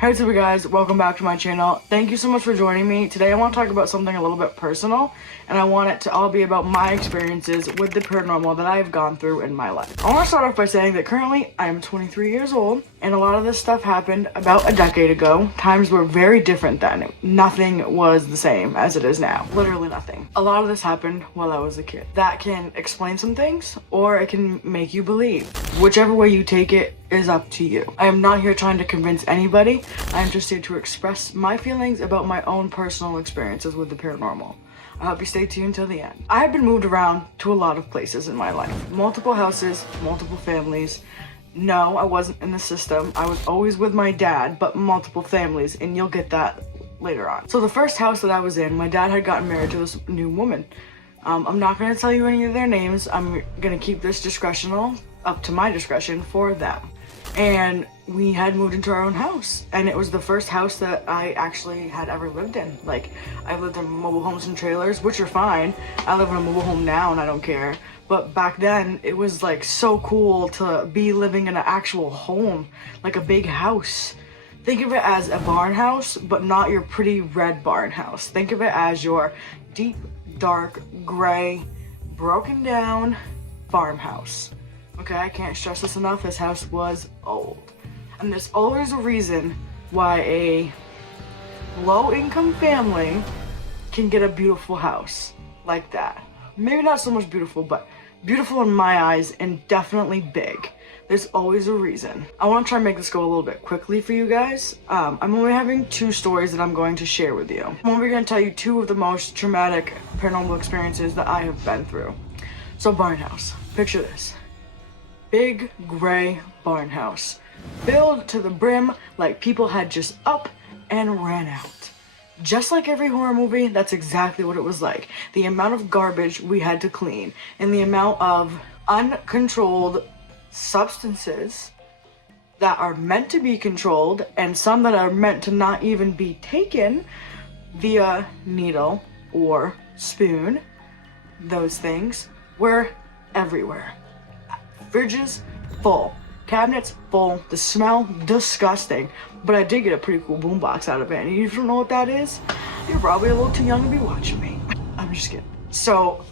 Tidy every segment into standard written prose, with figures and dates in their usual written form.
Hey, what's up, you guys? Welcome back to my channel. Thank you so much for joining me. Today I want to talk about something a little bit personal, and I want it to all be about my experiences with the paranormal that I've gone through in my life. I want to start off by saying that currently I am 23 years old, and a lot of this stuff happened about a decade ago. Times were very different then. Nothing was the same as it is now. Literally nothing. A lot of this happened while I was a kid. That can explain some things, or it can make you believe. Whichever way you take it is up to you. I am not here trying to convince anybody. I am just here to express my feelings about my own personal experiences with the paranormal. I hope you stay tuned till the end. I have been moved around to a lot of places in my life. Multiple houses, multiple families. No, I wasn't in the system. I was always with my dad, but multiple families, and you'll get that later on. So the first house that I was in, my dad had gotten married to this new woman. I'm not going to tell you any of their names. I'm going to keep this discretional, up to my discretion, for them. And we had moved into our own house, and it was the first house that I actually had ever lived in. Like, I've lived in mobile homes and trailers, which are fine. I live in a mobile home now and I don't care. But back then it was like so cool to be living in an actual home, like a big house. Think of it as a barn house, but not your pretty red barn house. Think of it as your deep, dark, gray, broken down farmhouse. Okay, I can't stress this enough. This house was old. And there's always a reason why a low-income family can get a beautiful house like that. Maybe not so much beautiful, but beautiful in my eyes, and definitely big. There's always a reason. I want to try and make this go a little bit quickly for you guys. I'm only having 2 stories that I'm going to share with you. I'm only going to tell you 2 of the most traumatic paranormal experiences that I have been through. So, barn house. Picture this. Big gray barn house, filled to the brim like people had just up and ran out. Just like every horror movie, that's exactly what it was like. The amount of garbage we had to clean, and the amount of uncontrolled substances that are meant to be controlled, and some that are meant to not even be taken via needle or spoon. Those things were everywhere. Fridges full, cabinets full, the smell disgusting, but I did get a pretty cool boombox out of it, and you don't know what that is? You're probably a little too young to be watching me. I'm just kidding. So,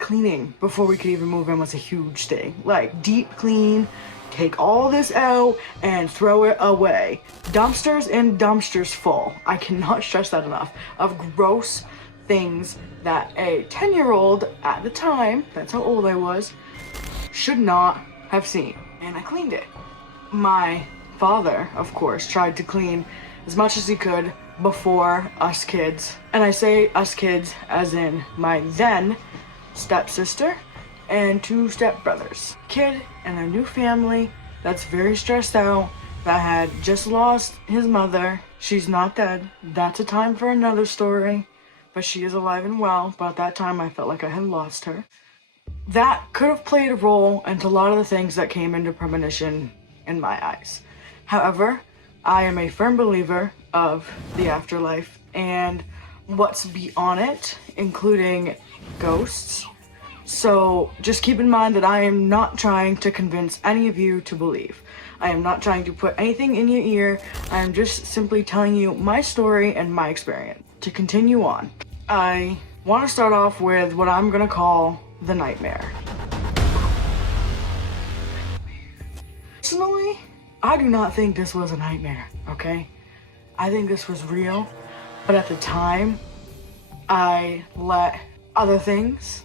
cleaning before we could even move in was a huge thing. Like, deep clean, take all this out and throw it away. Dumpsters and dumpsters full. I cannot stress that enough. Of gross things that a 10-year-old at the time, that's how old I was, should not have seen. And I cleaned it. My father, of course, tried to clean as much as he could before us kids. And I say us kids as in my then stepsister and 2 stepbrothers. Kid and a new family that's very stressed out, that had just lost his mother. She's not dead. That's a time for another story. But she is alive and well. But at that time I felt like I had lost her. That could have played a role into a lot of the things that came into premonition in my eyes. However, I am a firm believer of the afterlife and what's beyond it, including ghosts. So just keep in mind that I am not trying to convince any of you to believe. I am not trying to put anything in your ear. I am just simply telling you my story and my experience. To continue on, I want to start off with what I'm going to call the nightmare. Personally, I do not think this was a nightmare, okay? I think this was real, but at the time, I let other things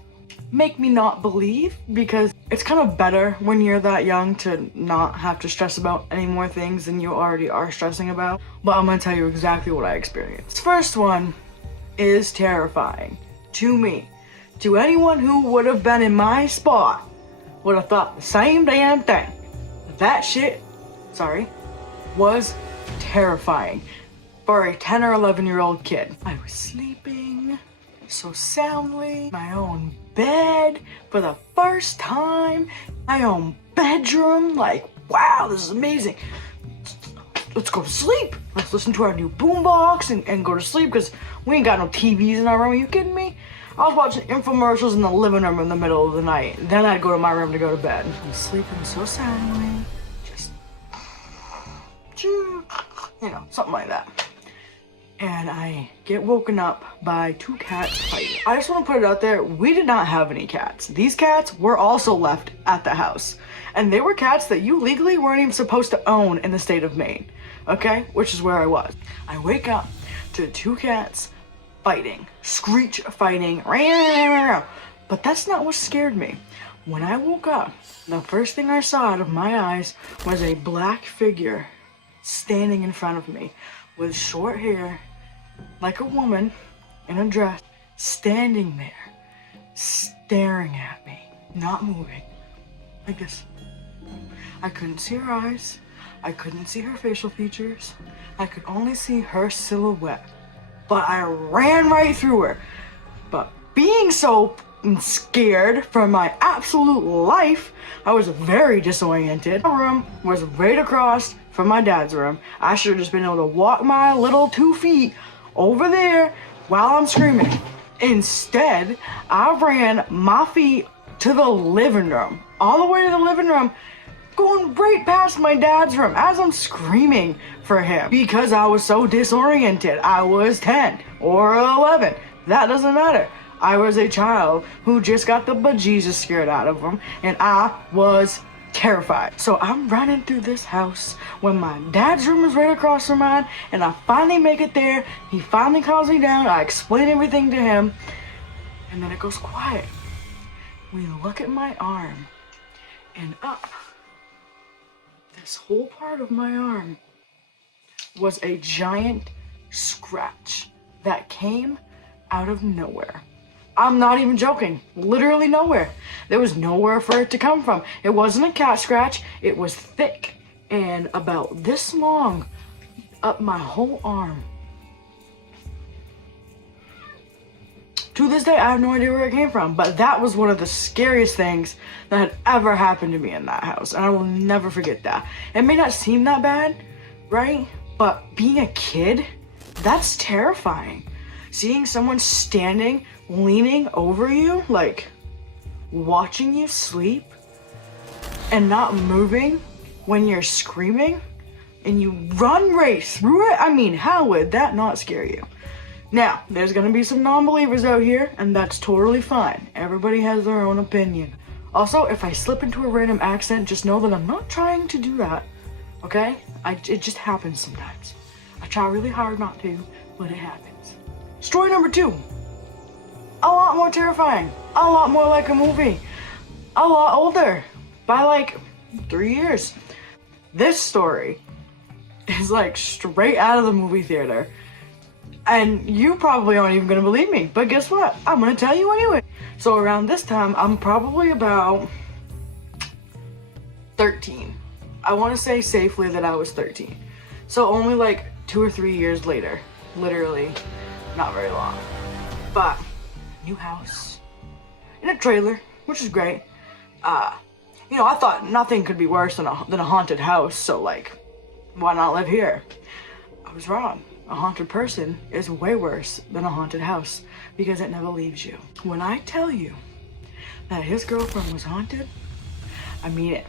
make me not believe, because it's kind of better when you're that young to not have to stress about any more things than you already are stressing about. But I'm gonna tell you exactly what I experienced. First one is terrifying to me. To anyone who would have been in my spot would have thought the same damn thing. That shit, was terrifying for a 10 or 11-year-old kid. I was sleeping so soundly, my own bed for the first time, my own bedroom, like, wow, this is amazing. Let's go to sleep. Let's listen to our new boombox and go to sleep, because we ain't got no TVs in our room. Are you kidding me? I was watching infomercials in the living room in the middle of the night. Then I'd go to my room to go to bed. I'm sleeping so soundly. Just You know, something like that. And I get woken up by 2 cats fighting. I just want to put it out there, we did not have any cats. These cats were also left at the house. And they were cats that you legally weren't even supposed to own in the state of Maine. Okay? Which is where I was. I wake up to 2 cats fighting. Screech fighting. But that's not what scared me. When I woke up, the first thing I saw out of my eyes was a black figure standing in front of me with short hair, like a woman in a dress, standing there, staring at me, not moving, like this. I couldn't see her eyes, I couldn't see her facial features, I could only see her silhouette, but I ran right through her. But being so scared for my absolute life, I was very disoriented. My room was right across from my dad's room. I should have just been able to walk my little 2 feet over there while I'm screaming. Instead, I ran my feet to the living room, all the way to the living room, going right past my dad's room as I'm screaming for him because I was so disoriented. I was 10 or 11, that doesn't matter. I was a child who just got the bejesus scared out of him, and I was terrified. So I'm running through this house when my dad's room is right across from mine, and I finally make it there. He finally calms me down. I explain everything to him, and then it goes quiet. We look at my arm, and up this whole part of my arm was a giant scratch that came out of nowhere. I'm not even joking. Literally nowhere. There was nowhere for it to come from. It wasn't a cat scratch. It was thick and about this long up my whole arm. To this day, I have no idea where it came from, but that was one of the scariest things that had ever happened to me in that house, and I will never forget that. It may not seem that bad, right? But being a kid, that's terrifying. Seeing someone standing, leaning over you, like watching you sleep and not moving when you're screaming, and you run right through it. I mean, how would that not scare you? Now, there's gonna be some non-believers out here, and that's totally fine. Everybody has their own opinion. Also, if I slip into a random accent, just know that I'm not trying to do that, okay? It just happens sometimes. I try really hard not to, but it happens. Story number 2. A lot more terrifying. A lot more like a movie. A lot older. By like 3 years. This story is like straight out of the movie theater. And you probably aren't even gonna believe me. But guess what? I'm gonna tell you anyway. So around this time, I'm probably about 13. I wanna say safely that I was 13. So only like 2 or 3 years later. Literally. Not very long. But new house in a trailer, which is great. You know, I thought nothing could be worse than a haunted house, so like, why not live here? I was wrong. A haunted person is way worse than a haunted house because it never leaves you. When I tell you that his girlfriend was haunted, I mean it.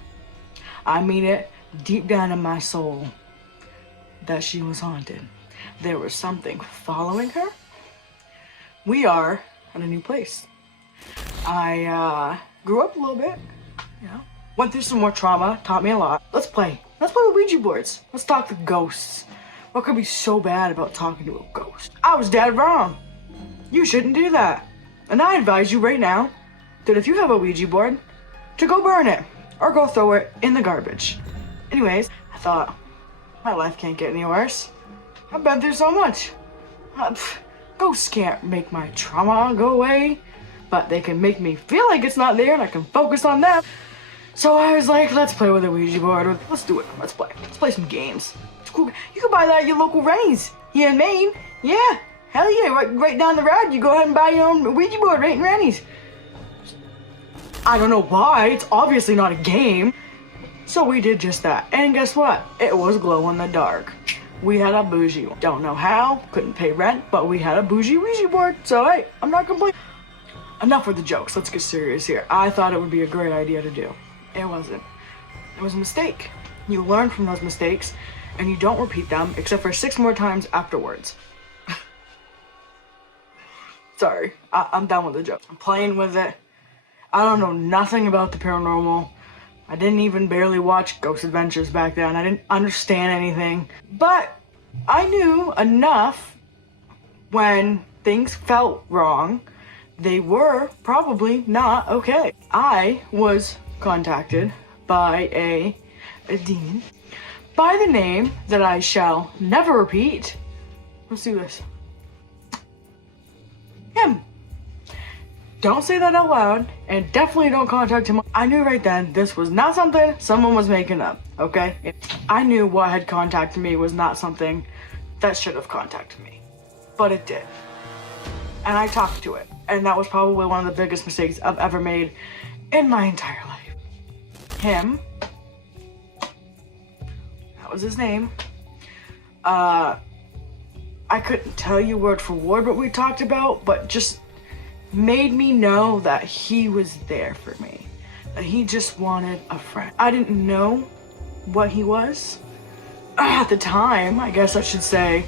I mean it deep down in my soul that she was haunted. There was something following her. We are at a new place. I grew up a little bit, you know. Went through some more trauma, taught me a lot. Let's play with Ouija boards. Let's talk to ghosts. What could be so bad about talking to a ghost? I was dead wrong. You shouldn't do that. And I advise you right now that if you have a Ouija board, to go burn it or go throw it in the garbage. Anyways, I thought, my life can't get any worse. I've been through so much. Ghosts can't make my trauma go away, but they can make me feel like it's not there and I can focus on that. So I was like, let's play with a Ouija board. Let's do it. Let's play. Let's play some games. It's cool. You can buy that at your local Rennie's here in Maine. Yeah. Hell yeah. Right down the road, you go ahead and buy your own Ouija board right in Rennie's. I don't know why. It's obviously not a game. So we did just that. And guess what? It was glow in the dark. We had a bougie. Don't know how. Couldn't pay rent, but we had a bougie Ouija board. So hey, I'm not complaining. Enough with the jokes. Let's get serious here. I thought it would be a great idea to do. It wasn't. It was a mistake. You learn from those mistakes, and you don't repeat them except for 6 more times afterwards. Sorry, I'm done with the joke. I'm playing with it. I don't know nothing about the paranormal. I didn't even barely watch Ghost Adventures back then. I didn't understand anything. But I knew enough when things felt wrong. They were probably not okay. I was contacted by a demon by the name that I shall never repeat. Let's do this. Him. Don't say that out loud, and definitely don't contact him. I knew right then this was not something someone was making up, okay? I knew what had contacted me was not something that should have contacted me, but it did. And I talked to it, and that was probably one of the biggest mistakes I've ever made in my entire life. Him, that was his name. I couldn't tell you word for word what we talked about, but just made me know that he was there for me, that he just wanted a friend. I didn't know what he was at the time. I guess I should say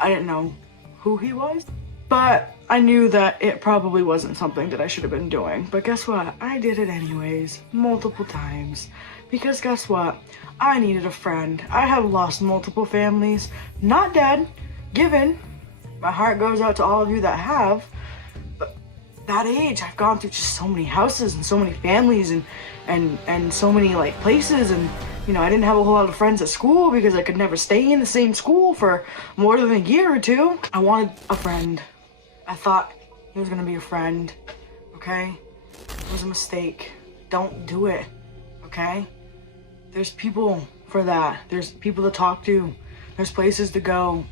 I didn't know who he was, but I knew that it probably wasn't something that I should have been doing. But guess what? I did it anyways, multiple times, because guess what? I needed a friend. I have lost multiple families, not dead, given. My heart goes out to all of you that have. That age, I've gone through just so many houses and so many families and so many like places, and you know, I didn't have a whole lot of friends at school because I could never stay in the same school for more than a year or two. I wanted a friend. I thought he was gonna be a friend, okay? It was a mistake. Don't do it, okay? There's people for that. There's people to talk to. There's places to go.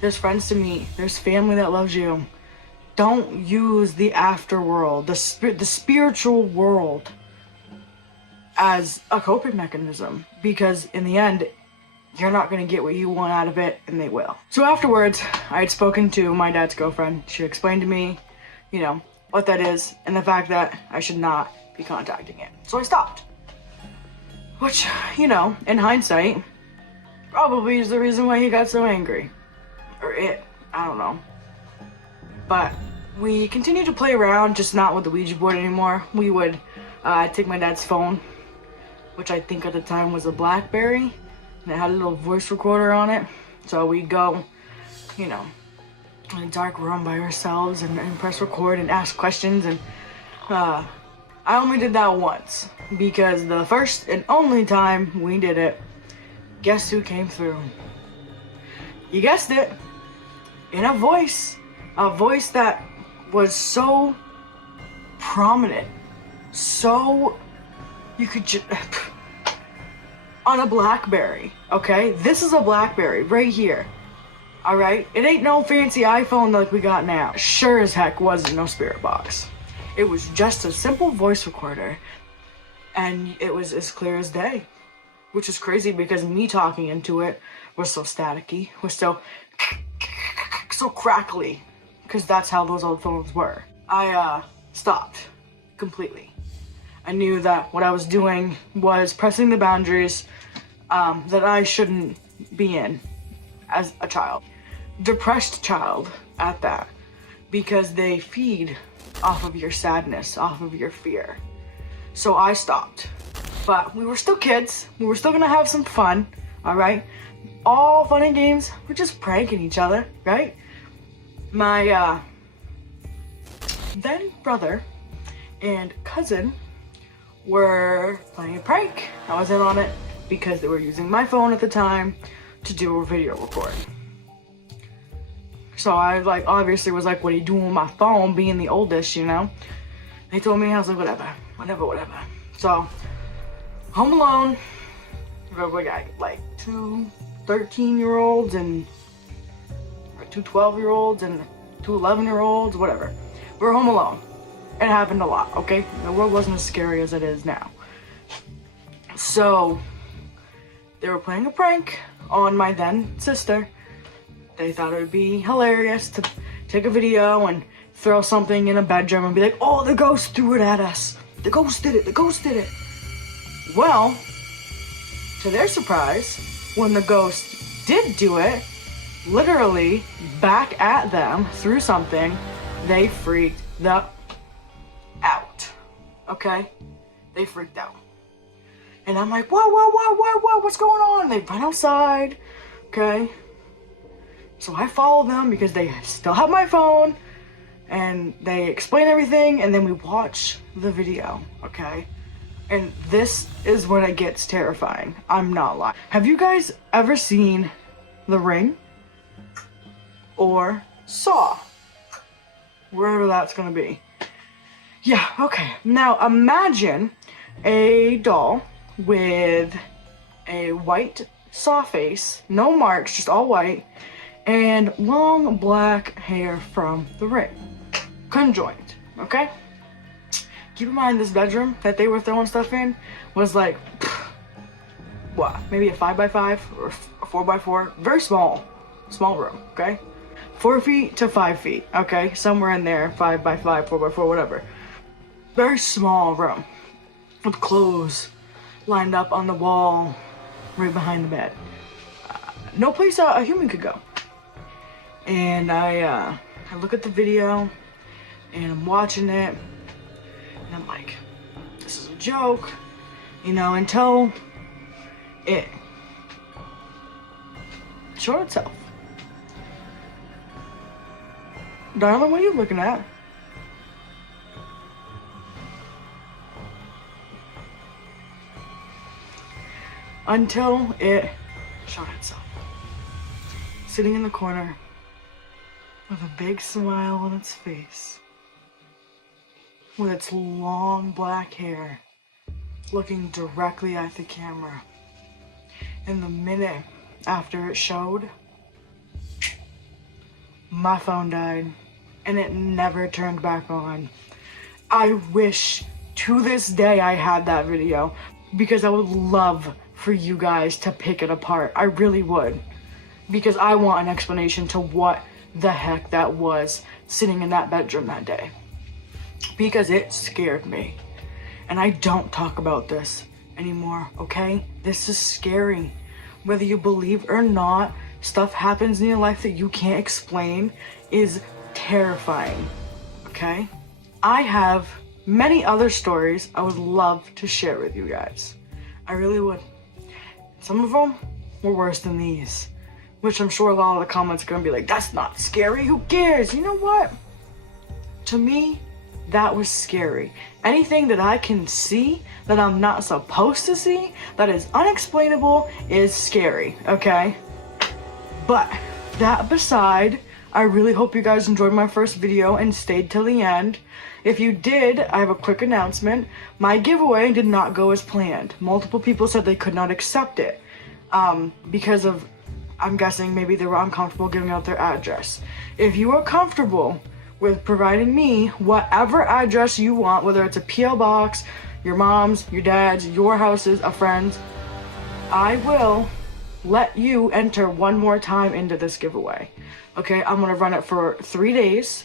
There's friends to meet. There's family that loves you. Don't use the afterworld, the spiritual world, as a coping mechanism, because in the end, you're not going to get what you want out of it, and they will. So afterwards, I had spoken to my dad's girlfriend. She explained to me, you know, what that is, and the fact that I should not be contacting it. So I stopped. Which, you know, in hindsight, probably is the reason why he got so angry. Or it, I don't know. But we continued to play around, just not with the Ouija board anymore. We would take my dad's phone, which I think at the time was a BlackBerry, and it had a little voice recorder on it. So we'd go, you know, in a dark room by ourselves and press record and ask questions. And I only did that once, because the first and only time we did it, guess who came through? You guessed it, in a voice that was so prominent, so you could just on a BlackBerry, okay? This is a BlackBerry right here, all right? It ain't no fancy iPhone like we got now. Sure as heck wasn't no spirit box. It was just a simple voice recorder, and it was as clear as day, which is crazy because me talking into it was so staticky, was so crackly, because that's how those old phones were. I stopped completely. I knew that what I was doing was pressing the boundaries that I shouldn't be in as a child. Depressed child at that, because they feed off of your sadness, off of your fear. So I stopped. But we were still kids. We were still gonna have some fun, all right? All fun and games. We're just pranking each other, right? My then brother and cousin were playing a prank. I was in on it because they were using my phone at the time to do a video recording. So I obviously was like, what are you doing with my phone, being the oldest, you know? They told me, I was like, whatever. So, home alone, we got like 2 13-year-olds and 2 12-year-olds and 2 11-year-olds, whatever. We were home alone. It happened a lot, okay? The world wasn't as scary as it is now. So, they were playing a prank on my then sister. They thought it would be hilarious to take a video and throw something in a bedroom and be like, oh, the ghost threw it at us. The ghost did it. Well, to their surprise, when the ghost did do it, literally back at them through something, they freaked the out. Okay? They freaked out. And I'm like, whoa, what's going on? They run outside. Okay? So I follow them because they still have my phone. And they explain everything, and then we watch the video, okay? And this is when it gets terrifying. I'm not lying. Have you guys ever seen The Ring? Or Saw? Wherever that's gonna be. Yeah, okay. Now imagine a doll with a white saw face, no marks, just all white, and long black hair from The Ring. Conjoined, okay? Keep in mind this bedroom that they were throwing stuff in was like, what, maybe a 5x5 or a 4x4, very small room, okay? 4 feet to 5 feet, okay? Somewhere in there, 5x5, 4x4, whatever. Very small room with clothes lined up on the wall right behind the bed. No place a human could go. And I look at the video, and I'm watching it, and I'm like, this is a joke, you know, until it showed itself. Darling, what are you looking at? Until it showed itself. Sitting in the corner with a big smile on its face, with its long black hair, looking directly at the camera. And the minute after it showed, my phone died, and it never turned back on. I wish to this day I had that video, because I would love for you guys to pick it apart. I really would, because I want an explanation to what the heck that was sitting in that bedroom that day. Because it scared me. And I don't talk about this anymore, okay? This is scary. Whether you believe or not, stuff happens in your life that you can't explain is terrifying, okay? I have many other stories I would love to share with you guys. I really would. Some of them were worse than these, which I'm sure a lot of the comments are gonna be like, that's not scary, who cares? You know what? To me, that was scary. Anything that I can see that I'm not supposed to see, that is unexplainable, is scary, okay? But that beside, I really hope you guys enjoyed my first video and stayed till the end. If you did, I have a quick announcement. My giveaway did not go as planned. Multiple people said they could not accept it because of, I'm guessing maybe they were uncomfortable giving out their address. If you are comfortable with providing me whatever address you want, whether it's a P.O. box, your mom's, your dad's, your house's, a friend's, I will let you enter one more time into this giveaway. Okay, I'm gonna run it for 3 days.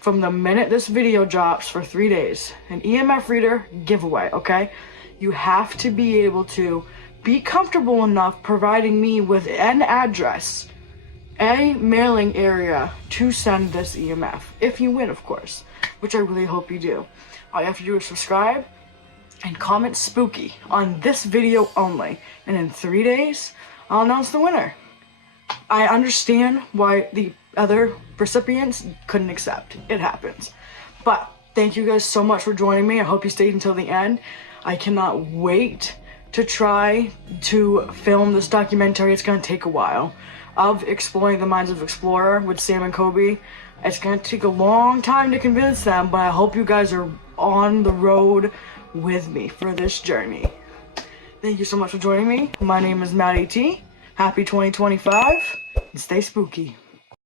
From the minute this video drops, for 3 days. An EMF reader giveaway, okay? You have to be able to be comfortable enough providing me with an address, a mailing area to send this EMF. If you win, of course, which I really hope you do. All you have to do is subscribe and comment spooky on this video only. And in 3 days, I'll announce the winner. I understand why the other recipients couldn't accept. It happens. But thank you guys so much for joining me. I hope you stayed until the end. I cannot wait to try to film this documentary. It's gonna take a while. Of Exploring the Minds of Explorer with Sam and Kobe. It's gonna take a long time to convince them, but I hope you guys are on the road with me for this journey. Thank you so much for joining me. My name is Maddie T. Happy 2025, and stay spooky.